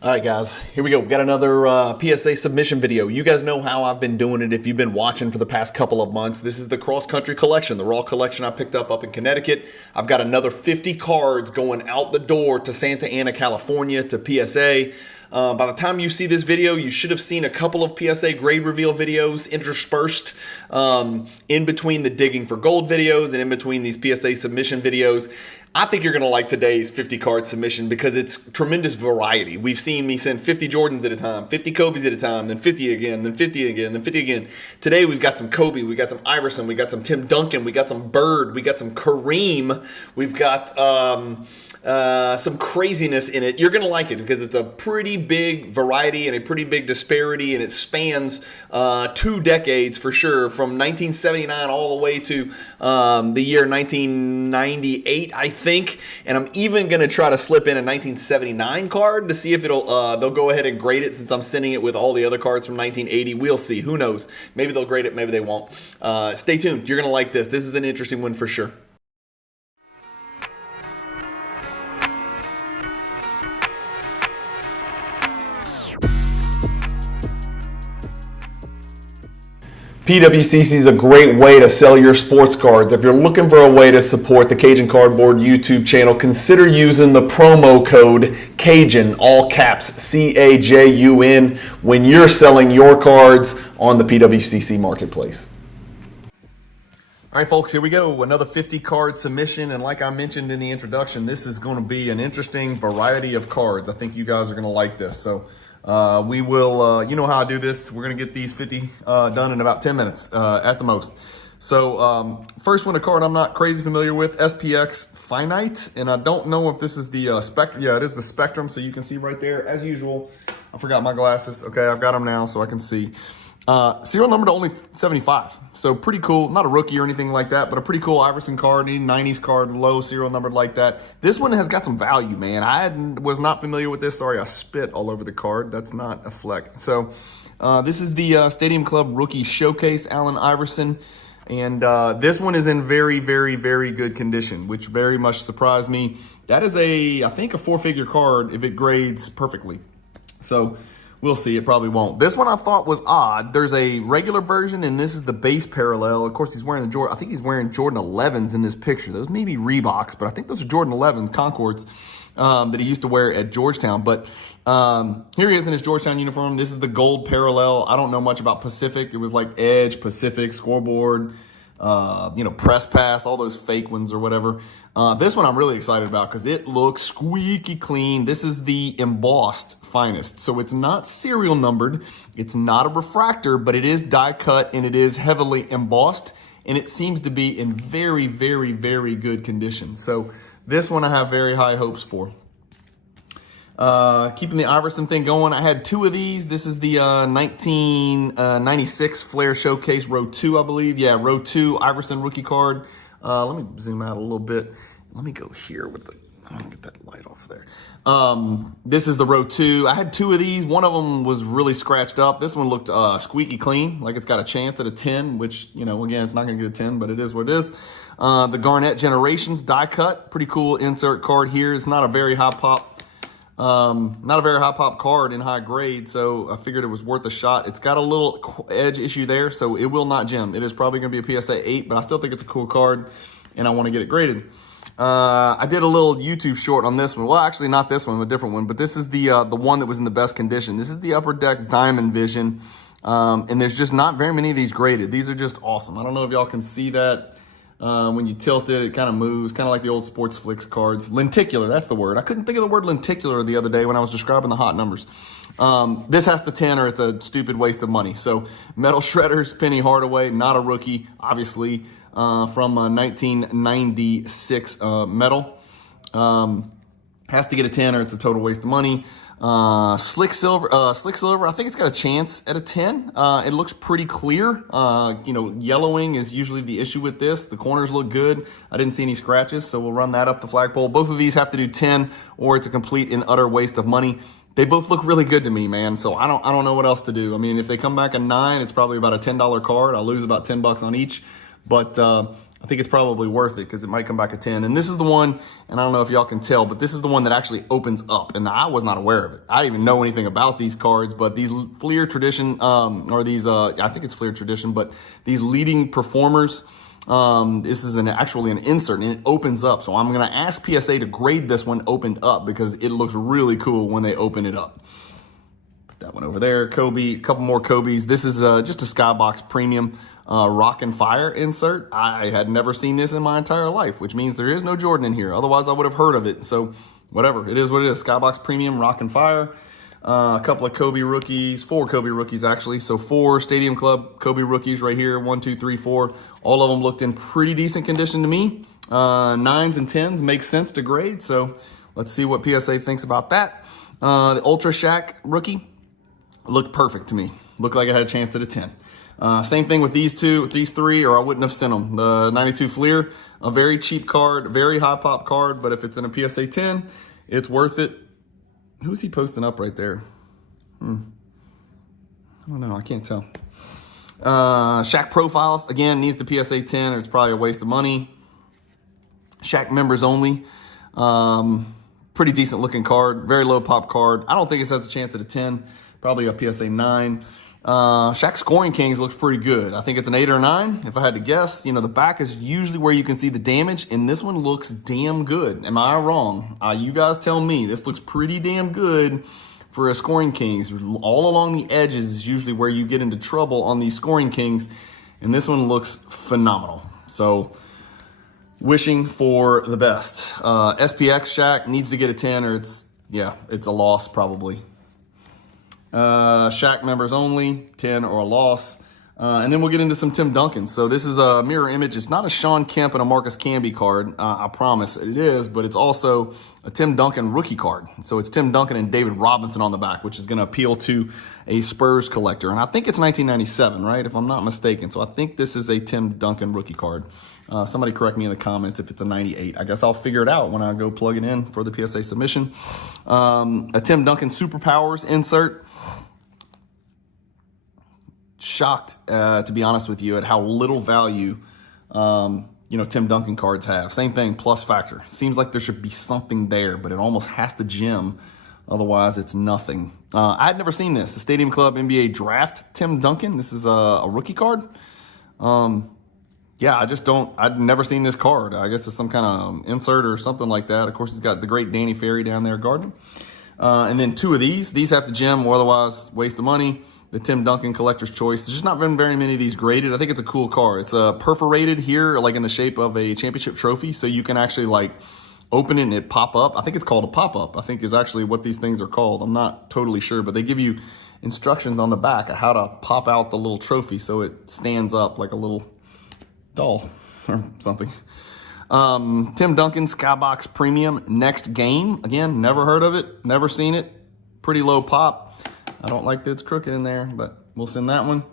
All right, guys, here we go. Got another PSA submission video. You guys know how I've been doing it if you've been watching for the past couple of months. This is the cross-country collection, the raw collection I picked up in Connecticut. I've got another 50 cards going out the door to Santa Ana, California, to PSA. By the time you see this video, you should have seen a couple of PSA grade reveal videos interspersed in between the digging for gold videos and in between these PSA submission videos. I think you're going to like today's 50 card submission because it's tremendous variety. We've seen me send 50 Jordans at a time, 50 Kobes at a time, then 50 again, then 50 again, then 50 again. Today we've got some Kobe, we got some Iverson, we got some Tim Duncan, we got some Bird, we got some Kareem, we've got some craziness in it. You're going to like it because it's a pretty big variety and a pretty big disparity, and it spans 2 decades for sure, from 1979 all the way to the year 1998, I think. And I'm even going to try to slip in a 1979 card to see if they'll go ahead and grade it, since I'm sending it with all the other cards from 1980. We'll see. Who knows? Maybe they'll grade it, maybe they won't. Stay tuned. You're going to like this. This is an interesting one for sure. PWCC is a great way to sell your sports cards. If you're looking for a way to support the Cajun Cardboard YouTube channel, consider using the promo code Cajun, all caps, C-A-J-U-N, when you're selling your cards on the PWCC marketplace. All right, folks, here we go. Another 50 card submission. And like I mentioned in the introduction, this is going to be an interesting variety of cards. I think you guys are going to like this. So we will, you know how I do this. We're going to get these 50 done in about 10 minutes at the most. So first one, a card I'm not crazy familiar with, SPX Finite. And I don't know if this is the Spectrum. Yeah, it is the Spectrum. So you can see right there, as usual. I forgot my glasses. Okay, I've got them now so I can see. Serial number to only 75. So pretty cool. Not a rookie or anything like that, but a pretty cool Iverson card, 90s card, low serial numbered like that. This one has got some value, man. I was not familiar with this. Sorry, I spit all over the card. That's not a fleck. So this is the Stadium Club Rookie Showcase, Allen Iverson. And this one is in very, very, very good condition, which very much surprised me. That is I think a 4-figure card if it grades perfectly. So we'll see. It probably won't. This one I thought was odd. There's a regular version, and this is the base parallel. Of course, he's wearing the Jordan. I think he's wearing Jordan 11s in this picture. Those may be Reeboks, but I think those are Jordan 11s, Concords, that he used to wear at Georgetown. But here he is in his Georgetown uniform. This is the gold parallel. I don't know much about Pacific. It was like Edge, Pacific, Scoreboard, Press Pass, all those fake ones or whatever. This one I'm really excited about because it looks squeaky clean. This is the embossed finest. So it's not serial numbered. It's not a refractor, but it is die cut and it is heavily embossed. And it seems to be in very, very, very good condition. So this one I have very high hopes for. Keeping the Iverson thing going, I had 2 of these. This is the 1996 Flair Showcase, row 2, I believe. Yeah, row 2 Iverson rookie card. Let me zoom out a little bit. Let me go here with I'm gonna get that light off there. This is the row 2. I had 2 of these. One of them was really scratched up. This one looked squeaky clean, like it's got a chance at a 10, which, again, it's not gonna get a 10, but it is what it is. The Garnett Generations die cut. Pretty cool insert card here. It's not a very high pop. Not a very high pop card in high grade, so I figured it was worth a shot. It's got a little edge issue there, so it will not gem. It is probably going to be a PSA 8, but I still think it's a cool card, and I want to get it graded. I did a little YouTube short on this one. Well, actually, not this one, a different one, but this is the one that was in the best condition. This is the Upper Deck Diamond Vision, and there's just not very many of these graded. These are just awesome. I don't know if y'all can see that. When you tilt it, it kind of moves, kind of like the old Sports Flicks cards. Lenticular, that's the word. I couldn't think of the word lenticular the other day when I was describing the hot numbers. This has to 10 or it's a stupid waste of money. So Metal Shredders, Penny Hardaway, not a rookie, obviously, from 1996 metal. Has to get a 10 or it's a total waste of money. Slick Silver, I think it's got a chance at a 10. It looks pretty clear. Yellowing is usually the issue with this. The corners look good. I didn't see any scratches, so we'll run that up the flagpole. Both of these have to do 10 or it's a complete and utter waste of money. They both look really good to me, man. So I don't know what else to do. I mean, if they come back a 9, it's probably about a $10 card. I'll lose about $10 on each. But I think it's probably worth it because it might come back a 10. And this is the one, and I don't know if y'all can tell, but this is the one that actually opens up. And I was not aware of it. I didn't even know anything about these cards, but these Fleer Tradition, or these, I think it's Fleer Tradition, but these leading performers, this is actually an insert and it opens up. So I'm going to ask PSA to grade this one opened up because it looks really cool when they open it up. Put that one over there. Kobe, a couple more Kobe's. This is just a Skybox Premium Rock and Fire insert. I had never seen this in my entire life, which means there is no Jordan in here. Otherwise, I would have heard of it. So whatever, it is what it is. Skybox Premium Rock and Fire. A couple of Kobe rookies, 4 Kobe rookies actually. So 4 Stadium Club Kobe rookies right here. 1, 2, 3, 4. All of them looked in pretty decent condition to me. 9s and 10s make sense to grade. So let's see what PSA thinks about that. The Ultra Shaq rookie looked perfect to me. Looked like it had a chance at a 10. Same thing with these 3, or I wouldn't have sent them. The 92 Fleer, a very cheap card, very high pop card, but if it's in a PSA 10, it's worth it. Who's he posting up right there? I don't know, I can't tell. Shaq Profiles, again, needs the PSA 10, or it's probably a waste of money. Shaq Members Only, pretty decent looking card, very low pop card. I don't think it has a chance at a 10, probably a PSA 9. Shaq Scoring Kings looks pretty good. I think it's an 8 or 9, if I had to guess. You know, the back is usually where you can see the damage, and this one looks damn good. Am I wrong? You guys tell me. This looks pretty damn good for a Scoring Kings. All along the edges is usually where you get into trouble on these Scoring Kings, and this one looks phenomenal. So, wishing for the best. SPX Shaq needs to get a 10, or it's a loss probably. Shaq Members Only, 10 or a loss. And then we'll get into some Tim Duncan. So this is a mirror image. It's not a Sean Kemp and a Marcus Camby card. I promise it is, but it's also a Tim Duncan rookie card. So it's Tim Duncan and David Robinson on the back, which is going to appeal to a Spurs collector. And I think it's 1997, right? If I'm not mistaken. So I think this is a Tim Duncan rookie card. Somebody correct me in the comments if it's a 98. I guess I'll figure it out when I go plug it in for the PSA submission. A Tim Duncan Superpowers insert. Shocked, to be honest with you, at how little value, Tim Duncan cards have. Same thing, plus factor. Seems like there should be something there, but it almost has to gem. Otherwise, it's nothing. I had never seen this. The Stadium Club NBA Draft Tim Duncan. This is a rookie card. I'd never seen this card. I guess it's some kind of insert or something like that. Of course, he's got the great Danny Ferry down there guarding. And then 2 of these. These have to gem, or otherwise waste of money. The Tim Duncan Collector's Choice. There's just not been very many of these graded. I think it's a cool card. It's perforated here, like in the shape of a championship trophy, so you can actually like open it and it pop up. I think it's called a pop-up, I think is actually what these things are called. I'm not totally sure, but they give you instructions on the back of how to pop out the little trophy so it stands up like a little doll or something. Tim Duncan Skybox Premium Next Game. Again, never heard of it, never seen it. Pretty low pop. I don't like that it's crooked in there, but we'll send that one.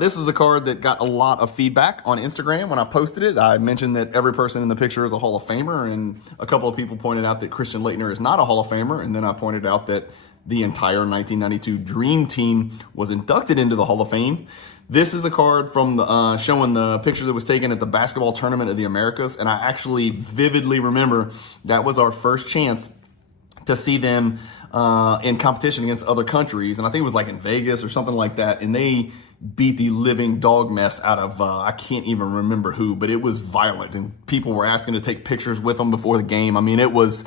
This is a card that got a lot of feedback on Instagram when I posted it. I mentioned that every person in the picture is a Hall of Famer, and a couple of people pointed out that Christian Laettner is not a Hall of Famer, and then I pointed out that the entire 1992 Dream Team was inducted into the Hall of Fame. This is a card from the, showing the picture that was taken at the basketball tournament of the Americas, and I actually vividly remember that was our first chance to see them in competition against other countries. And I think it was like in Vegas or something like that. And they beat the living dog mess out of, I can't even remember who, but it was violent. And people were asking to take pictures with them before the game. I mean, it was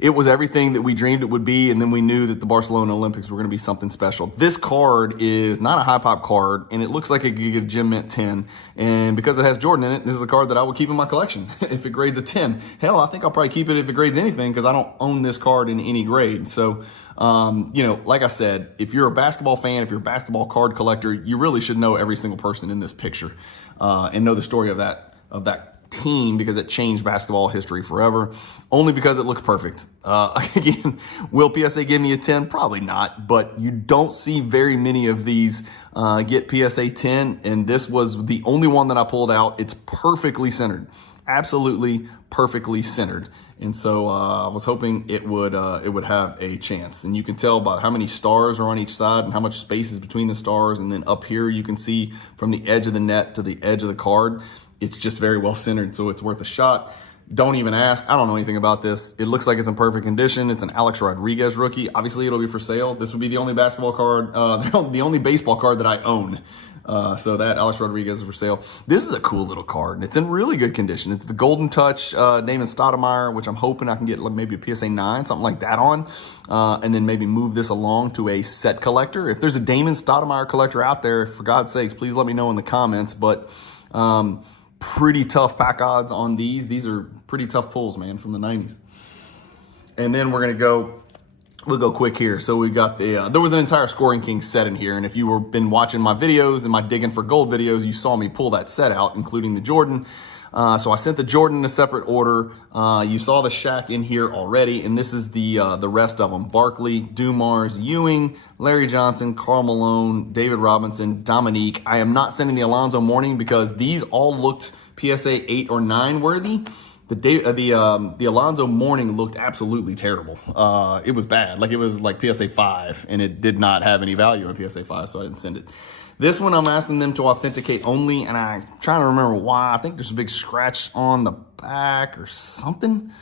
everything that we dreamed it would be. And then we knew that the Barcelona Olympics were going to be something special. This card is not a high pop card, and it looks like it could get a Gem Mint 10. And because it has Jordan in it, this is a card that I would keep in my collection if it grades a 10. Hell, I think I'll probably keep it if it grades anything because I don't own this card in any grade. So, like I said, if you're a basketball fan, if you're a basketball card collector, you really should know every single person in this picture and know the story of that team because it changed basketball history forever, only because it looks perfect. Again, will PSA give me a 10? Probably not, but you don't see very many of these get PSA 10, and this was the only one that I pulled out. It's perfectly centered, absolutely perfectly centered, and so I was hoping it would have a chance. And you can tell by how many stars are on each side and how much space is between the stars, and then up here you can see from the edge of the net to the edge of the card. it's just very well centered, so it's worth a shot. Don't even ask. I don't know anything about this. It looks like it's in perfect condition. It's an Alex Rodriguez rookie. Obviously, it'll be for sale. This would be the only basketball card, the only baseball card that I own. So that Alex Rodriguez is for sale. This is a cool little card, and it's in really good condition. It's the Golden Touch Damon Stoudemire, which I'm hoping I can get maybe a PSA 9, something like that on, and then maybe move this along to a set collector. If there's a Damon Stoudemire collector out there, for God's sakes, please let me know in the comments. But pretty tough pack odds on these. These are pretty tough pulls, man, from the 90s. And then we'll go quick here. So we got there was an entire Scoring King set in here. And if you were been watching my videos and my digging for gold videos, you saw me pull that set out, including the Jordan. So I sent the Jordan in a separate order. You saw the Shaq in here already. And this is the rest of them. Barkley, Dumars, Ewing, Larry Johnson, Karl Malone, David Robinson, Dominique. I am not sending the Alonzo Mourning because these all looked PSA 8 or 9 worthy. The Alonzo Mourning looked absolutely terrible. It was bad. Like, it was like PSA 5, and it did not have any value in PSA 5, so I didn't send it. This one, I'm asking them to authenticate only, and I'm trying to remember why. I think there's a big scratch on the back or something.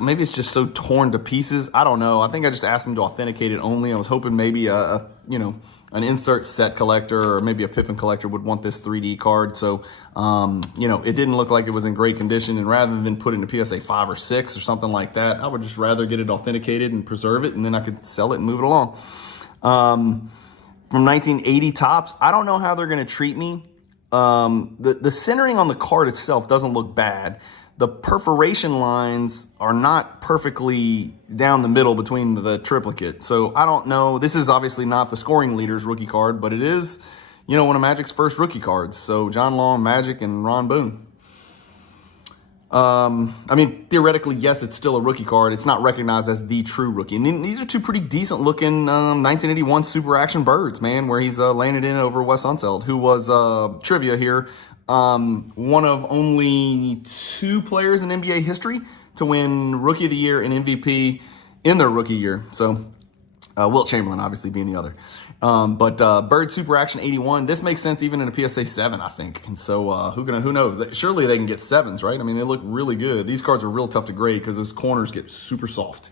Maybe it's just so torn to pieces. I don't know. I think I just asked them to authenticate it only. I was hoping maybe an insert set collector or maybe a Pippen collector would want this 3D card. So, it didn't look like it was in great condition. And rather than put it in a PSA 5 or 6 or something like that, I would just rather get it authenticated and preserve it, and then I could sell it and move it along. From 1980 Topps, I don't know how they're going to treat me. The centering on the card itself doesn't look bad. The perforation lines are not perfectly down the middle between the triplicate. So I don't know. This is obviously not the Scoring Leaders rookie card, but it is, one of Magic's first rookie cards. So John Long, Magic, and Ron Boone. Theoretically, yes, it's still a rookie card. It's not recognized as the true rookie. And these are two pretty decent looking 1981 Super Action Birds, man, where he's landed in over Wes Unseld, who was trivia here. One of only 2 players in NBA history to win Rookie of the Year and MVP in their rookie year. So, Wilt Chamberlain obviously being the other. But Bird Super Action 81, this makes sense even in a PSA 7, I think. And so, who knows? Surely they can get 7s, right? I mean, they look really good. These cards are real tough to grade because those corners get super soft.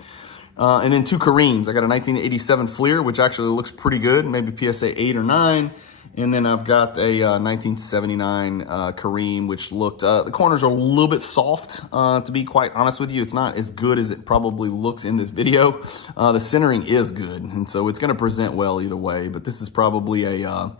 And then 2 Kareems. I got a 1987 Fleer, which actually looks pretty good, maybe PSA 8 or 9. And then I've got a 1979 Kareem, which looked, the corners are a little bit soft, to be quite honest with you. It's not as good as it probably looks in this video. The centering is good, and so it's going to present well either way. But this is probably a, I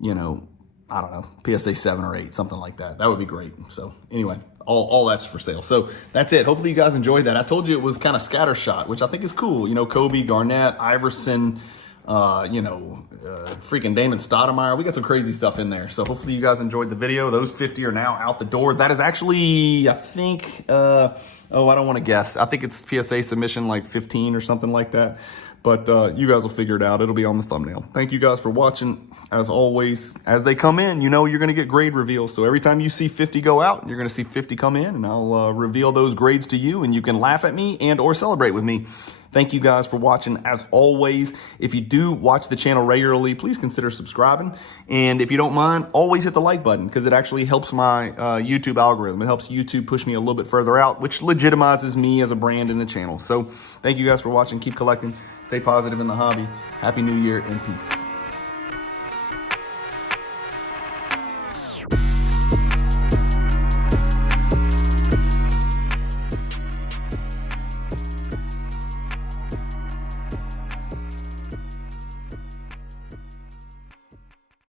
don't know, PSA 7 or 8, something like that. That would be great. So anyway, all that's for sale. So that's it. Hopefully you guys enjoyed that. I told you it was kind of scattershot, which I think is cool. Kobe, Garnett, Iverson, freaking Damon Stoudemire. We got some crazy stuff in there. So hopefully you guys enjoyed the video. Those 50 are now out the door. That is actually, I think, I don't want to guess. I think it's PSA submission like 15 or something like that. But you guys will figure it out. It'll be on the thumbnail. Thank you guys for watching. As always, as they come in, you're going to get grade reveals. So every time you see 50 go out, you're going to see 50 come in, and I'll reveal those grades to you, and you can laugh at me and or celebrate with me. Thank you guys for watching. As always, if you do watch the channel regularly, please consider subscribing. And if you don't mind, always hit the like button because it actually helps my YouTube algorithm. It helps YouTube push me a little bit further out, which legitimizes me as a brand in the channel. So thank you guys for watching. Keep collecting. Stay positive in the hobby. Happy New Year and peace.